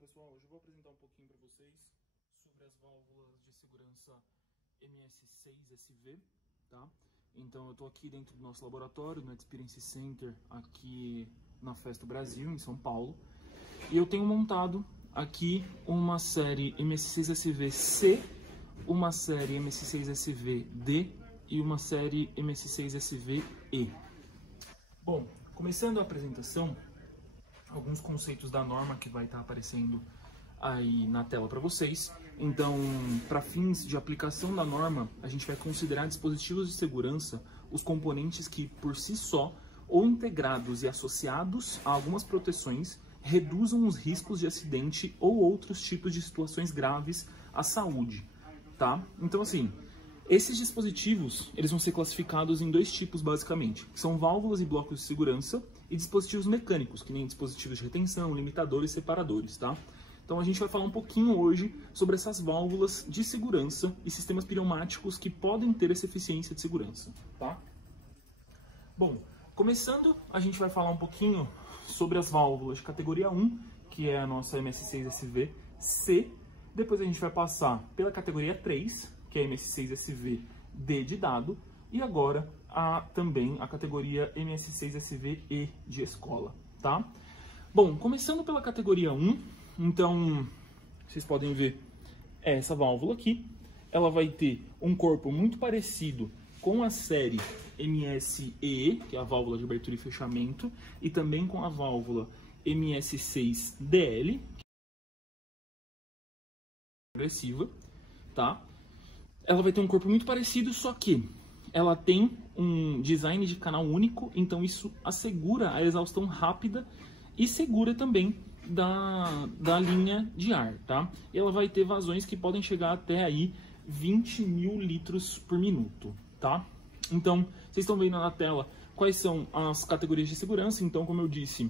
pessoal, hoje eu vou apresentar um pouquinho para vocês sobre as válvulas de segurança MS6SV, tá? Então eu estou aqui dentro do nosso laboratório, no Experience Center, aqui na Festo Brasil, em São Paulo. E eu tenho montado aqui uma série MS6SV-C, uma série MS6SV-D e uma série MS6SV-E. Bom, começando a apresentação, alguns conceitos da norma que vai estar aparecendo aí na tela para vocês. Então, para fins de aplicação da norma, a gente vai considerar dispositivos de segurança os componentes que, por si só, ou integrados e associados a algumas proteções, reduzam os riscos de acidente ou outros tipos de situações graves à saúde, tá? Então, assim, esses dispositivos, eles vão ser classificados em dois tipos, basicamente, que são válvulas e blocos de segurança e dispositivos mecânicos, que nem dispositivos de retenção, limitadores e separadores, tá? Então a gente vai falar um pouquinho hoje sobre essas válvulas de segurança e sistemas pneumáticos que podem ter essa eficiência de segurança, tá? Bom, começando, a gente vai falar um pouquinho sobre as válvulas de categoria 1, que é a nossa MS6SV-C. Depois a gente vai passar pela categoria 3, que é a MS6SV-D de dado, e agora também a categoria MS6SV-E de escola, tá? Bom, começando pela categoria 1, então, vocês podem ver essa válvula aqui. Ela vai ter um corpo muito parecido com a série MS-EE, que é a válvula de abertura e fechamento, e também com a válvula MS6DL, que é agressiva, tá? Ela vai ter um corpo muito parecido, só que ela tem um design de canal único, então isso assegura a exaustão rápida e segura também da linha de ar, tá? E ela vai ter vazões que podem chegar até aí 20.000 litros por minuto, tá? Então, vocês estão vendo na tela quais são as categorias de segurança. Então, como eu disse,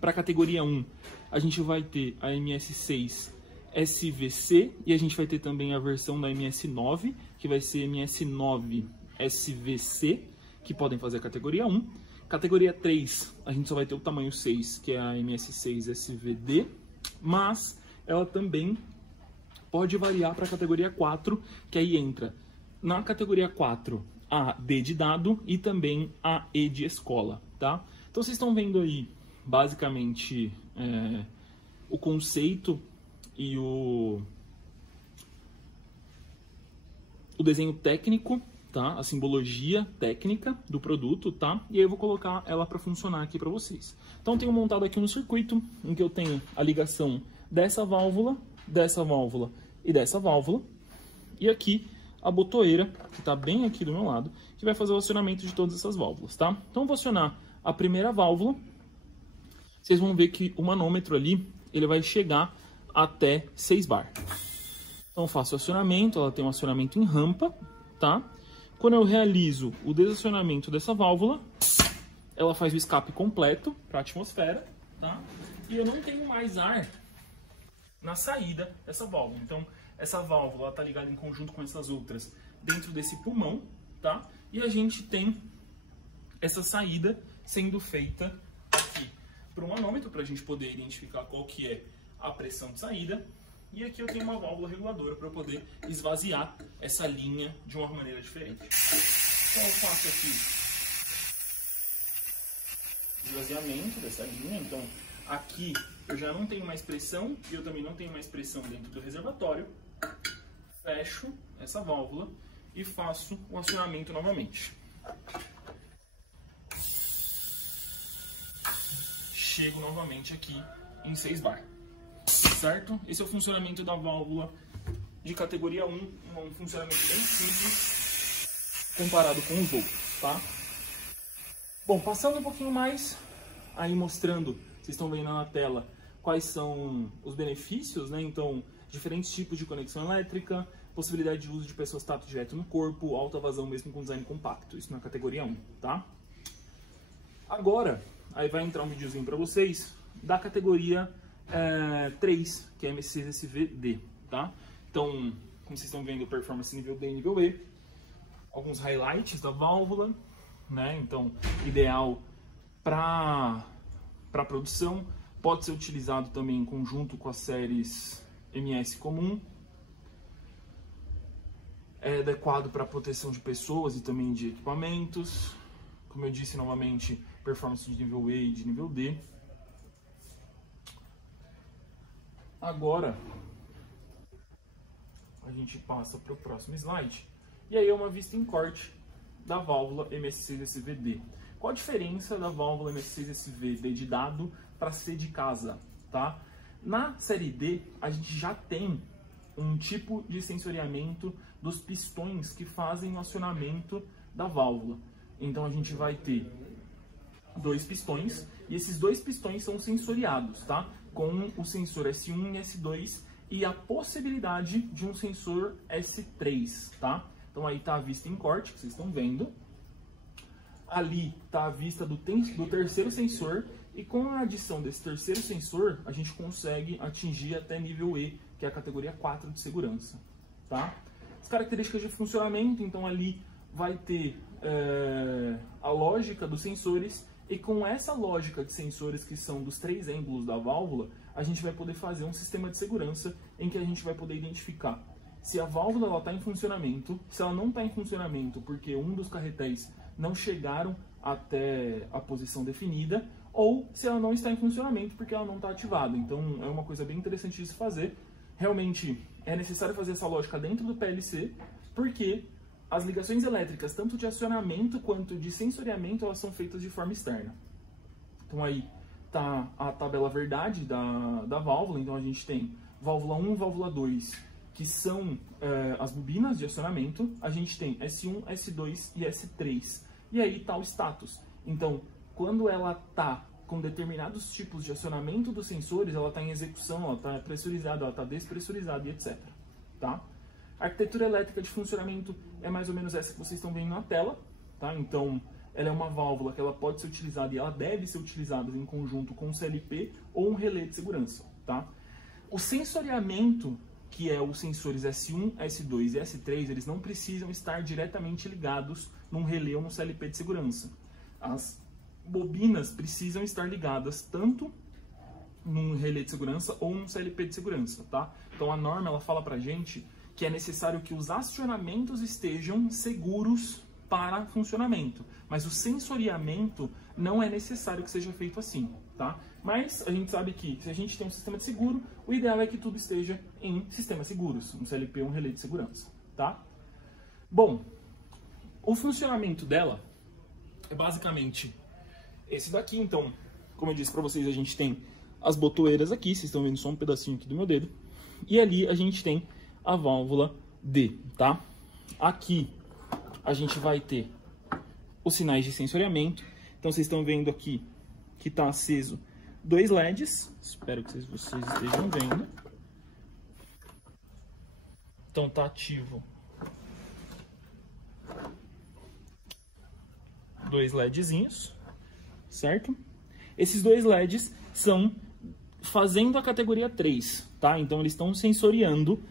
para a categoria 1, a gente vai ter a MS6SV-C e a gente vai ter também a versão da MS9, que vai ser MS9SV-C, que podem fazer a categoria 1. Categoria 3, a gente só vai ter o tamanho 6, que é a MS6SV-D, mas ela também pode variar para a categoria 4, que aí entra na categoria 4 a D de dado e também a E de escola, tá? Então vocês estão vendo aí, basicamente, o conceito e o desenho técnico, tá? A simbologia técnica do produto, tá? E aí eu vou colocar ela para funcionar aqui para vocês. Então eu tenho montado aqui um circuito em que eu tenho a ligação dessa válvula e dessa válvula. E aqui a botoeira, que está bem aqui do meu lado, que vai fazer o acionamento de todas essas válvulas, tá? Então eu vou acionar a primeira válvula. Vocês vão ver que o manômetro ali, ele vai chegar até 6 bar. Então eu faço o acionamento, ela tem um acionamento em rampa, tá? Quando eu realizo o desacionamento dessa válvula, ela faz o escape completo para a atmosfera, tá? E eu não tenho mais ar na saída dessa válvula. Então, essa válvula está ligada em conjunto com essas outras dentro desse pulmão, tá? E a gente tem essa saída sendo feita aqui para o manômetro, para a gente poder identificar qual que é a pressão de saída. E aqui eu tenho uma válvula reguladora para poder esvaziar essa linha de uma maneira diferente. Então eu faço aqui o esvaziamento dessa linha. Então aqui eu já não tenho mais pressão e eu também não tenho mais pressão dentro do reservatório. Fecho essa válvula e faço o acionamento novamente. Chego novamente aqui em 6 bar. Certo? Esse é o funcionamento da válvula de categoria 1, um funcionamento bem simples comparado com os outros, tá? Bom, passando um pouquinho mais, aí mostrando, vocês estão vendo na tela quais são os benefícios, né? Então, diferentes tipos de conexão elétrica, possibilidade de uso de pessoas tato direto no corpo, alta vazão mesmo com design compacto, isso na categoria 1, tá? Agora, aí vai entrar um videozinho para vocês da categoria 3, que é a MS6SV-D, tá? Então, como vocês estão vendo, performance nível D e nível E, alguns highlights da válvula, né? Então, ideal para produção, pode ser utilizado também em conjunto com as séries MS comum. É adequado para proteção de pessoas e também de equipamentos. Como eu disse novamente, performance de nível E e de nível D. Agora, a gente passa para o próximo slide. E aí é uma vista em corte da válvula MS6SVD. Qual a diferença da válvula MS6SVD de dado para C de casa? Tá? Na série D, a gente já tem um tipo de sensoriamento dos pistões que fazem o acionamento da válvula. Então a gente vai ter 2 pistões, e esses 2 pistões são sensoriados, tá? Com o sensor S1 e S2 e a possibilidade de um sensor S3, tá? Então aí tá a vista em corte, que vocês estão vendo. Ali tá a vista do terceiro sensor, e com a adição desse terceiro sensor, a gente consegue atingir até nível E, que é a categoria 4 de segurança, tá? As características de funcionamento, então ali vai ter a lógica dos sensores, e com essa lógica de sensores que são dos 3 êmbolos da válvula, a gente vai poder fazer um sistema de segurança em que a gente vai poder identificar se a válvula está em funcionamento, se ela não está em funcionamento porque um dos carretéis não chegaram até a posição definida, ou se ela não está em funcionamento porque ela não está ativada. Então é uma coisa bem interessante de se fazer. Realmente é necessário fazer essa lógica dentro do PLC, porque as ligações elétricas, tanto de acionamento quanto de sensoriamento, elas são feitas de forma externa. Então aí tá a tabela verdade da válvula. Então a gente tem válvula 1 e válvula 2, que são as bobinas de acionamento. A gente tem S1, S2 e S3. E aí tá o status. Então, quando ela tá com determinados tipos de acionamento dos sensores, ela está em execução, ela está pressurizada, ela está despressurizada e etc. Tá? A arquitetura elétrica de funcionamento é mais ou menos essa que vocês estão vendo na tela. Tá? Então, ela é uma válvula que ela pode ser utilizada e ela deve ser utilizada em conjunto com um CLP ou um relé de segurança. Tá? O sensoriamento, que é os sensores S1, S2 e S3, eles não precisam estar diretamente ligados num relé ou num CLP de segurança. As bobinas precisam estar ligadas tanto num relé de segurança ou num CLP de segurança, tá? Então a norma ela fala pra gente que é necessário que os acionamentos estejam seguros para funcionamento, mas o sensoriamento não é necessário que seja feito assim, tá? Mas a gente sabe que se a gente tem um sistema de seguro, o ideal é que tudo esteja em sistemas seguros, um CLP ou um relé de segurança, tá? Bom, o funcionamento dela é basicamente esse daqui. Então, como eu disse para vocês, a gente tem as botoeiras aqui, vocês estão vendo só um pedacinho aqui do meu dedo, e ali a gente tem a válvula D, tá? Aqui a gente vai ter os sinais de sensoriamento. Então vocês estão vendo aqui que está aceso 2 LEDs, espero que vocês estejam vendo. Então tá ativo 2 LEDzinhos, certo? Esses 2 LEDs são fazendo a categoria 3, tá? Então eles estão sensoriando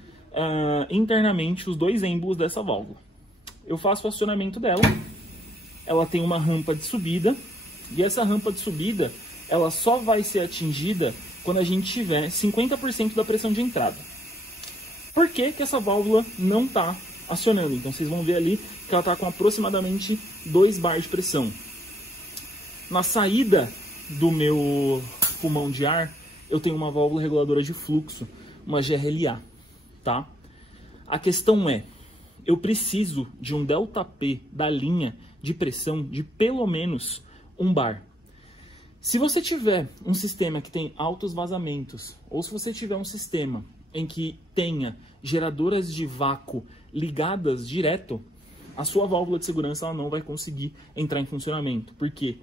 internamente os 2 êmbolos dessa válvula. Eu faço o acionamento dela, ela tem uma rampa de subida, e essa rampa de subida, ela só vai ser atingida quando a gente tiver 50% da pressão de entrada. Por que que essa válvula não está acionando? Então vocês vão ver ali que ela está com aproximadamente 2 bar de pressão. Na saída do meu pulmão de ar, eu tenho uma válvula reguladora de fluxo, uma GRLA, tá? A questão é, eu preciso de um ΔP da linha de pressão de pelo menos 1 bar. Se você tiver um sistema que tem altos vazamentos, ou se você tiver um sistema em que tenha geradoras de vácuo ligadas direto, a sua válvula de segurança ela não vai conseguir entrar em funcionamento, porque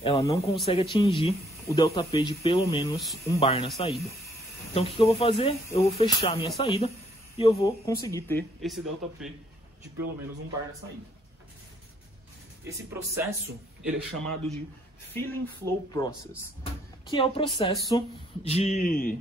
ela não consegue atingir o ΔP de pelo menos 1 bar na saída. Então o que eu vou fazer? Eu vou fechar a minha saída e eu vou conseguir ter esse ΔP de pelo menos 1 bar na saída. Esse processo ele é chamado de Filling Flow Process, que é o processo de,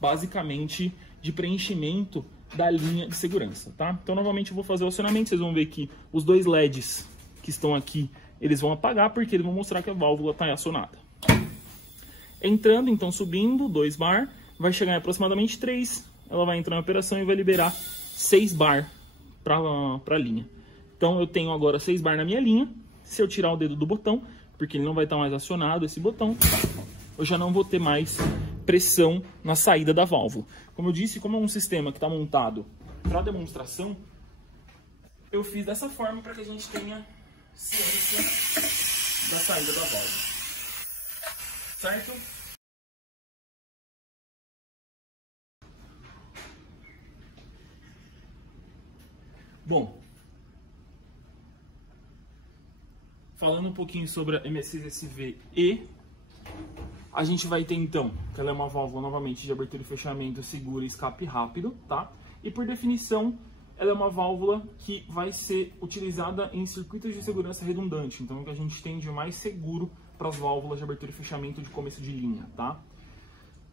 basicamente, de preenchimento da linha de segurança, tá? Então, novamente, eu vou fazer o acionamento. Vocês vão ver que os 2 LEDs que estão aqui, eles vão apagar porque eles vão mostrar que a válvula está acionada. entrando, então subindo 2 bar, vai chegar em aproximadamente 3, ela vai entrar em operação e vai liberar 6 bar para a linha. Então eu tenho agora 6 bar na minha linha. Se eu tirar o dedo do botão, porque ele não vai estar mais acionado esse botão, eu já não vou ter mais pressão na saída da válvula. Como eu disse, como é um sistema que está montado para demonstração, eu fiz dessa forma para que a gente tenha ciência da saída da válvula. Certo? Bom, falando um pouquinho sobre a M6SV-E, a gente vai ter então, que ela é uma válvula novamente de abertura e fechamento segura e escape rápido, tá? E por definição, ela é uma válvula que vai ser utilizada em circuitos de segurança redundante, então é o que a gente tem de mais seguro para as válvulas de abertura e fechamento de começo de linha, tá?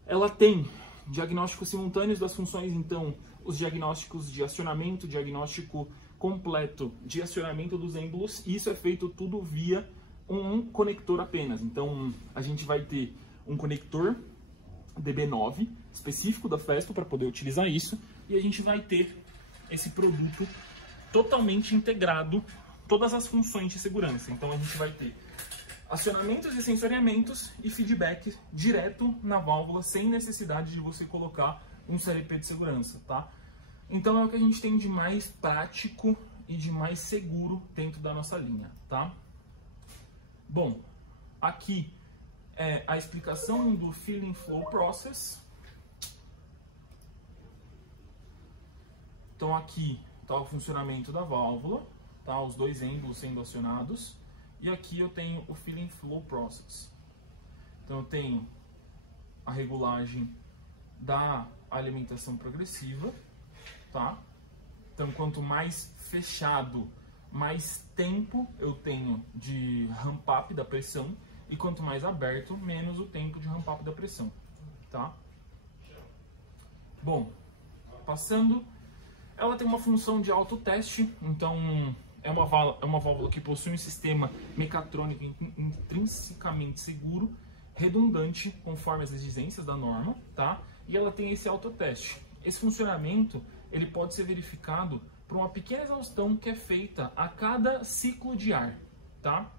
Ela tem diagnósticos simultâneos das funções, então, os diagnósticos de acionamento, diagnóstico completo de acionamento dos êmbolos, e isso é feito tudo via um conector apenas. Então, a gente vai ter um conector DB9 específico da Festo para poder utilizar isso, e a gente vai ter esse produto totalmente integrado, todas as funções de segurança. Então, a gente vai ter acionamentos e sensoriamentos e feedback direto na válvula, sem necessidade de você colocar um CLP de segurança, tá? Então é o que a gente tem de mais prático e de mais seguro dentro da nossa linha, tá? Bom, aqui é a explicação do Filling Flow Process. Então aqui está o funcionamento da válvula, tá? Os 2 êmbolos sendo acionados. E aqui eu tenho o Filling Flow Process. Então eu tenho a regulagem da alimentação progressiva, tá? Então quanto mais fechado, mais tempo eu tenho de ramp-up da pressão, e quanto mais aberto, menos o tempo de ramp-up da pressão, tá? Passando, ela tem uma função de autoteste, então é uma válvula que possui um sistema mecatrônico intrinsecamente seguro, redundante, conforme as exigências da norma, tá? E ela tem esse autoteste. Esse funcionamento, ele pode ser verificado por uma pequena exaustão que é feita a cada ciclo de ar, tá?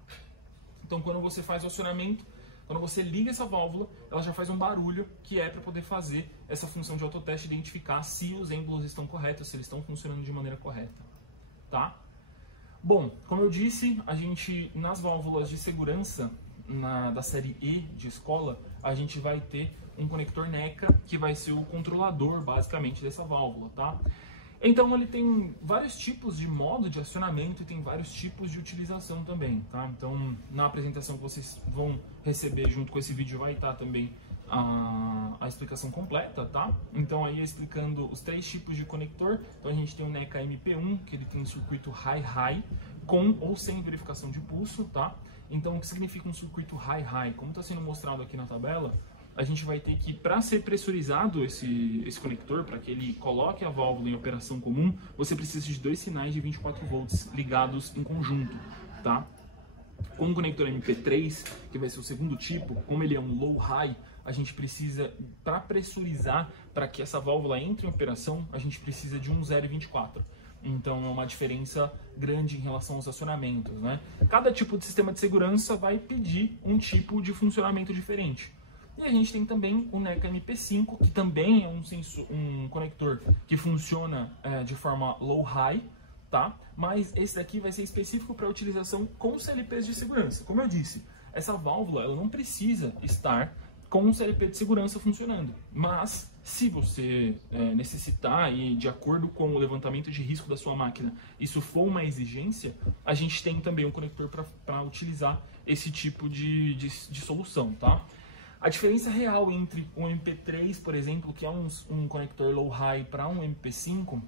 Então, quando você faz o acionamento, quando você liga essa válvula, ela já faz um barulho que é para poder fazer essa função de autoteste, identificar se os êmbolos estão corretos, se eles estão funcionando de maneira correta, tá? Bom, como eu disse, a gente, nas válvulas de segurança da série E de escola, a gente vai ter um conector NECA, que vai ser o controlador, basicamente, dessa válvula, tá? Então, ele tem vários tipos de modo de acionamento e tem vários tipos de utilização também, tá? Então, na apresentação que vocês vão receber junto com esse vídeo vai estar também a explicação completa, tá? Então, aí explicando os 3 tipos de conector. Então, a gente tem o NECA MP1, que ele tem um circuito high-high, com ou sem verificação de pulso, tá? Então, o que significa um circuito high-high? Como está sendo mostrado aqui na tabela, a gente vai ter que, para ser pressurizado esse conector, para que ele coloque a válvula em operação comum, você precisa de 2 sinais de 24 volts ligados em conjunto, tá? Com o conector MP3, que vai ser o segundo tipo, como ele é um low-high, a gente precisa, para pressurizar, para que essa válvula entre em operação, a gente precisa de um 0,24. Então é uma diferença grande em relação aos acionamentos, né? Cada tipo de sistema de segurança vai pedir um tipo de funcionamento diferente. E a gente tem também o NECA MP5, que também é um conector que funciona de forma low-high, tá? Mas esse daqui vai ser específico para utilização com CLPs de segurança. Como eu disse, essa válvula ela não precisa estar com um CLP de segurança funcionando. Mas, se você necessitar e de acordo com o levantamento de risco da sua máquina, isso for uma exigência, a gente tem também um conector para utilizar esse tipo de solução, tá? A diferença real entre um MP3, por exemplo, que é um conector low-high para um MP5,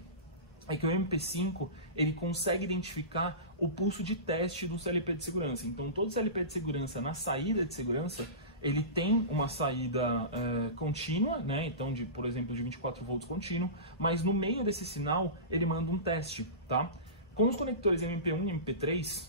é que o MP5 ele consegue identificar o pulso de teste do CLP de segurança. Então, todo CLP de segurança, na saída de segurança, ele tem uma saída contínua, né? Então, por exemplo, de 24 volts contínuo, mas no meio desse sinal, ele manda um teste, tá? Com os conectores MP1 e MP3,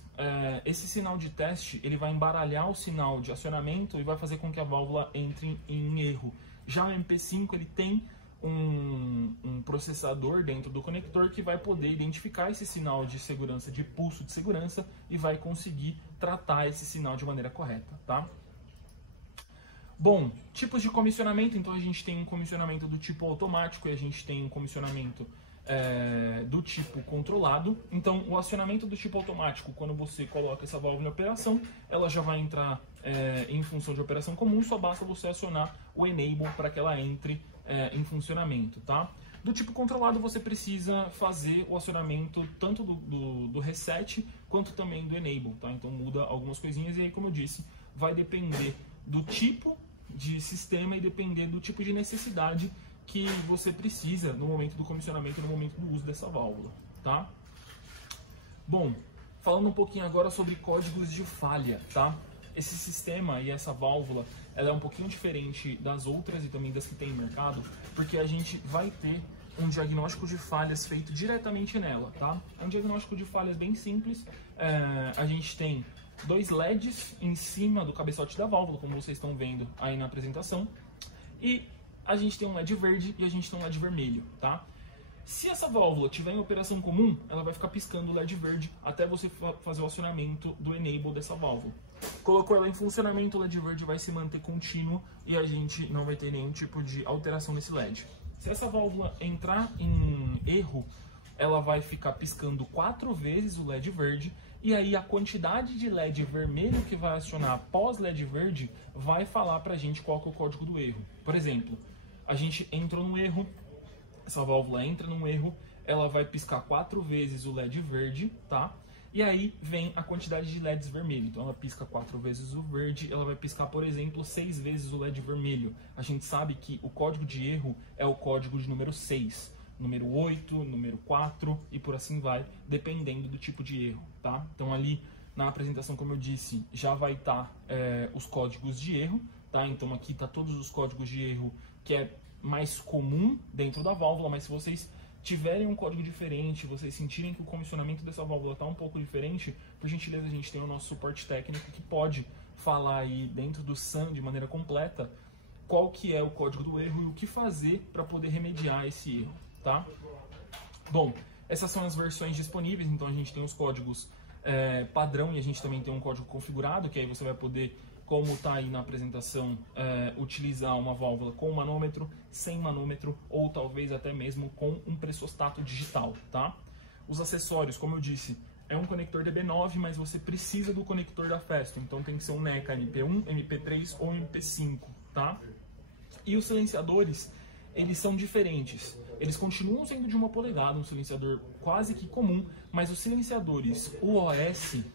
esse sinal de teste ele vai embaralhar o sinal de acionamento e vai fazer com que a válvula entre em erro. Já o MP5 ele tem um processador dentro do conector que vai poder identificar esse sinal de segurança, de pulso de segurança, e vai conseguir tratar esse sinal de maneira correta, tá? Bom, tipos de comissionamento. Então a gente tem um comissionamento do tipo automático e a gente tem um comissionamento do tipo controlado. Então o acionamento do tipo automático, quando você coloca essa válvula em operação, ela já vai entrar em função de operação comum, só basta você acionar o enable para que ela entre em funcionamento, tá? Do tipo controlado você precisa fazer o acionamento tanto do reset quanto também do enable, tá? Então muda algumas coisinhas e aí, como eu disse, vai depender do tipo de sistema e depender do tipo de necessidade que você precisa no momento do comissionamento, no momento do uso dessa válvula, tá? Bom, falando um pouquinho agora sobre códigos de falha, tá? Esse sistema e essa válvula, ela é um pouquinho diferente das outras e também das que tem no mercado, porque a gente vai ter um diagnóstico de falhas feito diretamente nela, tá? É um diagnóstico de falhas bem simples. A gente tem 2 LEDs em cima do cabeçote da válvula, como vocês estão vendo aí na apresentação, e a gente tem um LED verde e a gente tem um LED vermelho, tá? Se essa válvula estiver em operação comum, ela vai ficar piscando o LED verde até você fazer o acionamento do enable dessa válvula. Colocou ela em funcionamento, o LED verde vai se manter contínuo e a gente não vai ter nenhum tipo de alteração nesse LED. Se essa válvula entrar em erro, ela vai ficar piscando 4 vezes o LED verde, e aí a quantidade de LED vermelho que vai acionar após LED verde vai falar pra gente qual que é o código do erro. Por exemplo, a gente entrou num erro, essa válvula entra num erro, ela vai piscar 4 vezes o LED verde, tá? E aí vem a quantidade de LEDs vermelho. Então ela pisca 4 vezes o verde, ela vai piscar, por exemplo, 6 vezes o LED vermelho. A gente sabe que o código de erro é o código de número 6, número 8, número 4 e por assim vai, dependendo do tipo de erro, tá? Então ali na apresentação, como eu disse, já vai estar os códigos de erro, tá? Então aqui tá todos os códigos de erro que é mais comum dentro da válvula, mas se vocês tiverem um código diferente, vocês sentirem que o comissionamento dessa válvula está um pouco diferente, por gentileza a gente tem o nosso suporte técnico que pode falar aí dentro do SAM de maneira completa qual que é o código do erro e o que fazer para poder remediar esse erro, tá? Bom, essas são as versões disponíveis, então a gente tem os códigos padrão e a gente também tem um código configurado, que aí você vai poder, como está aí na apresentação, utilizar uma válvula com manômetro, sem manômetro ou talvez até mesmo com um pressostato digital, tá? Os acessórios, como eu disse, é um conector DB9, mas você precisa do conector da Festo, então tem que ser um NECA MP1, MP3 ou MP5, tá? E os silenciadores, eles são diferentes. Eles continuam sendo de 1 polegada, um silenciador quase que comum, mas os silenciadores UOS,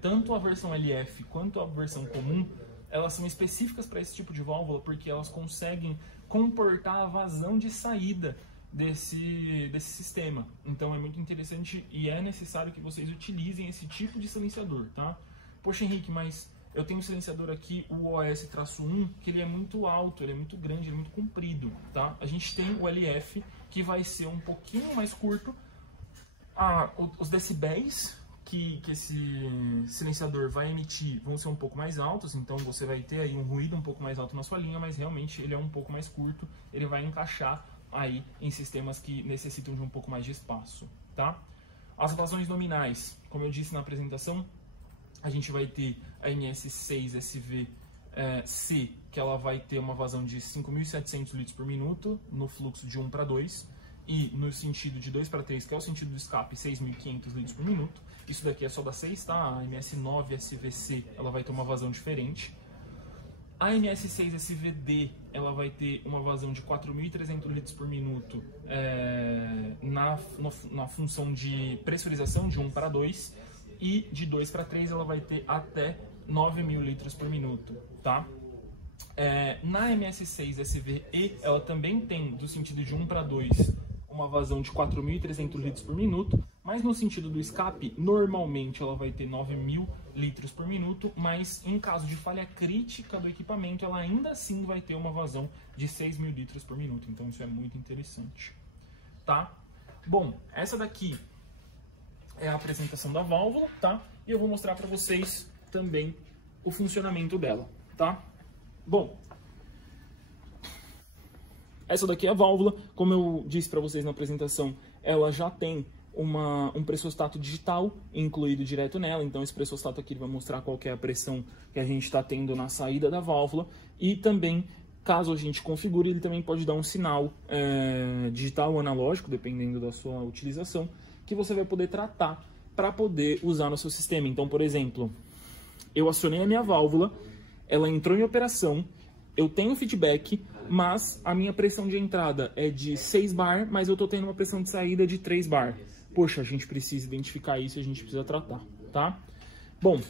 tanto a versão LF quanto a versão comum, elas são específicas para esse tipo de válvula porque elas conseguem comportar a vazão de saída desse sistema. Então é muito interessante e é necessário que vocês utilizem esse tipo de silenciador, tá? Poxa, Henrique, mas eu tenho um silenciador aqui, o OS-1, que ele é muito alto, ele é muito grande, ele é muito comprido, tá? A gente tem o LF, que vai ser um pouquinho mais curto. Os decibéis que esse silenciador vai emitir vão ser um pouco mais altos, então você vai ter aí um ruído um pouco mais alto na sua linha, mas realmente ele é um pouco mais curto, ele vai encaixar aí em sistemas que necessitam de um pouco mais de espaço, tá? As vazões nominais, como eu disse na apresentação, a gente vai ter a MS6SV-C, que ela vai ter uma vazão de 5.700 litros por minuto no fluxo de 1 para 2 e no sentido de 2 para 3, que é o sentido do escape, 6.500 litros por minuto. Isso daqui é só da 6, tá? A MS9SV-C ela vai ter uma vazão diferente. A MS6SV-D ela vai ter uma vazão de 4.300 litros por minuto na função de pressurização de 1 para 2 e de 2 para 3 ela vai ter até 9.000 litros por minuto, tá? Na MS6SV-E ela também tem, do sentido de 1 para 2, uma vazão de 4.300 litros por minuto, mas no sentido do escape, normalmente ela vai ter 9.000 litros por minuto, mas em caso de falha crítica do equipamento, ela ainda assim vai ter uma vazão de 6.000 litros por minuto, então isso é muito interessante, tá? Bom, essa daqui é a apresentação da válvula, tá? E eu vou mostrar para vocês também o funcionamento dela, tá? Bom, essa daqui é a válvula. Como eu disse para vocês na apresentação, ela já tem um pressostato digital incluído direto nela. Então esse pressostato aqui vai mostrar qual que é a pressão que a gente está tendo na saída da válvula. E também, caso a gente configure, ele também pode dar um sinal digital ou analógico, dependendo da sua utilização, que você vai poder tratar para poder usar no seu sistema. Então, por exemplo, eu acionei a minha válvula, ela entrou em operação, eu tenho feedback, mas a minha pressão de entrada é de 6 bar, mas eu estou tendo uma pressão de saída de 3 bar. Poxa, a gente precisa identificar isso e a gente precisa tratar, tá? Bom,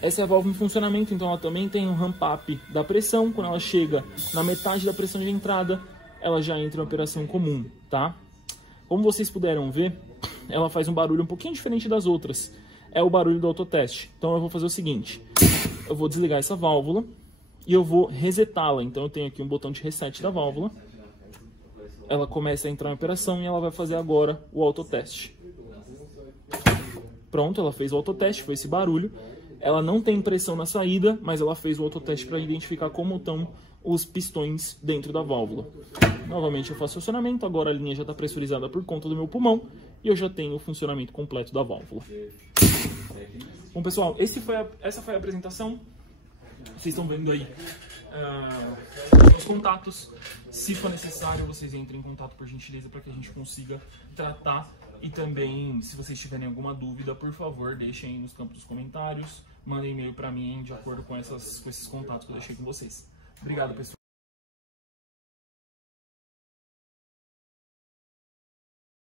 essa é a válvula em funcionamento, então ela também tem um ramp-up da pressão. Quando ela chega na metade da pressão de entrada, ela já entra em operação comum, tá? Como vocês puderam ver, ela faz um barulho um pouquinho diferente das outras. É o barulho do autoteste. Então eu vou fazer o seguinte, eu vou desligar essa válvula e eu vou resetá-la. Então eu tenho aqui um botão de reset da válvula. Ela começa a entrar em operação e ela vai fazer agora o autoteste. Pronto, ela fez o autoteste, foi esse barulho. Ela não tem pressão na saída, mas ela fez o autoteste para identificar como estão os pistões dentro da válvula. Novamente eu faço acionamento, agora a linha já está pressurizada por conta do meu pulmão e eu já tenho o funcionamento completo da válvula. Bom pessoal, essa foi a apresentação. Vocês estão vendo aí os contatos. Se for necessário, vocês entrem em contato por gentileza para que a gente consiga tratar. E também, se vocês tiverem alguma dúvida, por favor, deixem aí nos campos dos comentários. Mandem e-mail para mim de acordo com esses contatos que eu deixei com vocês. Obrigado, pessoal.